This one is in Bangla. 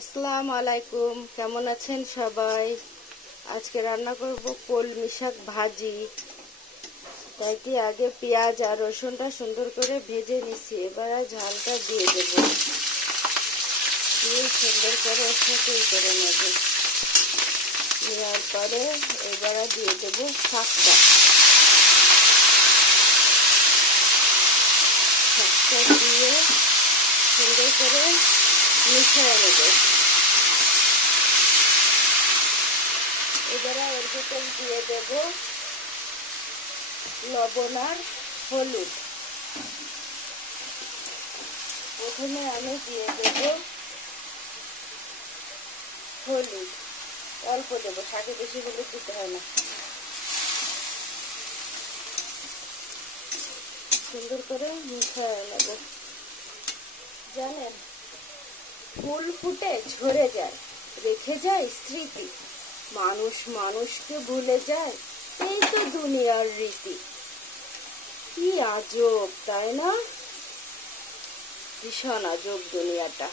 আসসালামু আলাইকুম, কেমন আছেন সবাই? আজকে রান্না করব কলমি শাক ভাজি। তাই কি আগে পেঁয়াজ আর রসুনটা সুন্দর করে ভেজে নিছি। এবার ঝালটা দিয়ে দেব, দিয়ে সুন্দর করে একসাথে করে নেব। নেওয়ার পরে এবার দিয়ে দেব শাকটা দিয়ে সুন্দর করে মিশিয়ে নেব। এবারে এর ভিতর দিয়ে দেব লবণ আর হলুদ। প্রথমে আমি দিয়ে দেব হলুদ, অল্প দেব, শাকে বেশি হলুদ দিতে হয় না। সুন্দর করে মিশিয়ে নেব। জানেন, ফুল ফুটে ঝরে যায়, রেখে যায় স্মৃতি, মানুষ মানুষকে ভুলে যায়, এই তো দুনিয়ার রীতি। কি আজব, তাই না? ভীষণ আজব দুনিয়াটা।